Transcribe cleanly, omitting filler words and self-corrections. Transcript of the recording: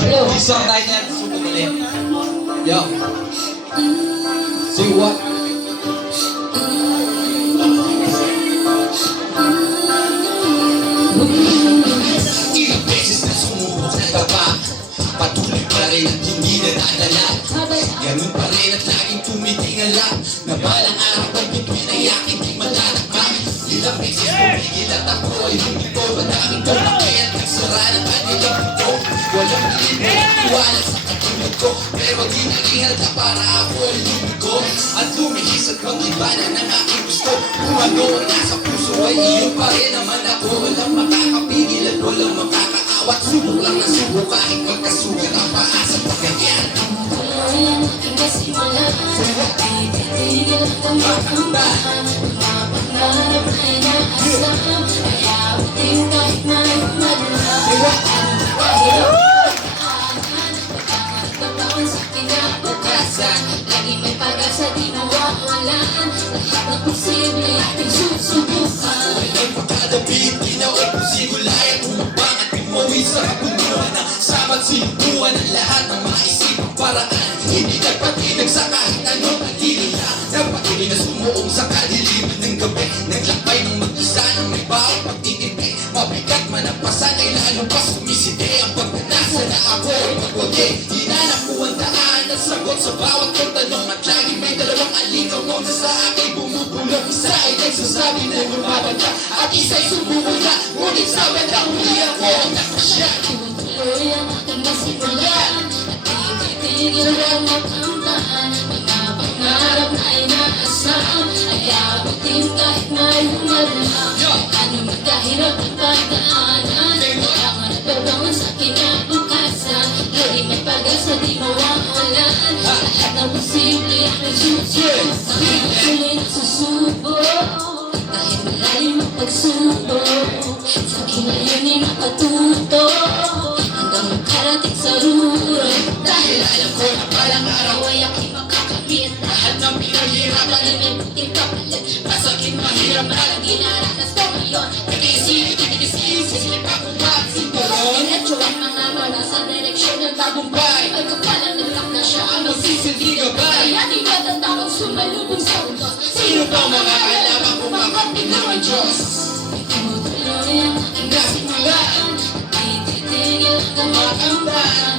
Isang tayo na suko ulit. Yo. Say what? Ilang beses na sumubok na taba, patuloy pa rin at hindi nadadala. Ganun pa rin at laging tumitingala, na balang araw pag ipinayak hindi matatakma. Ilang beses pumigil at ako ay lumito, madaming tumakay at nagsara ng kanilang ito. Walang pinitiwala sa katulad ko, pero di naging halata para ako ay lumiko at lumihis at mag-ibanan ng aking gusto. Kung ano ang nasa puso ay iyon pa rin naman ako. Walang makakapigil at walang makakaawat. Subok lang na subok kahit magkasugat ang paa sa pagganyan. Tuloy ang aking kasimula, di titigil ang makambahan. Mga pangarap na inaasam, kaya uting kahit na umadala. Kahirap pagkaanan, pagkakatawan sa kinabukasan. Lagi may pag-asa di mawawalan, lahat ng posible ating susubukan. Walang pagkadabit, ginaw ay pusigulay at humabang at pumawin sa kapunuan na sabat sinubuan ang lahat ng maisipang paraan. Hindi nagpatinag sa kahit anong nagilila, nagpatuloy na sumuong sa kadiliman ng gabi. Naglakbay ng mag-isa ng may bawang pagtitipid, mabigat man ang pasan ay lalong pas kumiside. Ang pagkanasa na ako ay magwagi, hinanap ko ang daan at sagot sa bawat kong tanong. At lagi may dalawang aligaw mo na sa akin bumubulong. Isa ay nagsasabi na lumaban ka at isa'y sumuko na, ngunit sa bandang huli ako ang nakasya. Tuloy ang aking kasimulan, at di titigil ang makamtaan. Mga pangarap na inaasam, ay abutin kahit may humadlang. Ano magkahirap ang pagdaanan, kaya ka nagbabangon sa kinabukasan. Lagi may pag-asa di mawawalan, lahat ng posible aking susubukan. Tuloy na susubok, kahit malalim ang pagsubok. Sa ngayon ay makatuto, hanggang makarating sa dulo. Dahil alam ko na balang araw Ay aking makakamit, lahat ng pinaghirapan lagi may puting kapalit. masakit mahirap na Lagi naranas ko ngayon, nag-iisip, silip akong magsinturon. diretso ang mga mala sa direksyon ng tagumpay. Ay kapalang nagkak na siya ang Magsisilbi ka ba? kaya di ba tatawag sumalubong sa utos? Sino pa mga kailangan kung makamit ng ang Diyos? Tumutuloy ang aking kasimulan, di titigil hanggang makamtaan.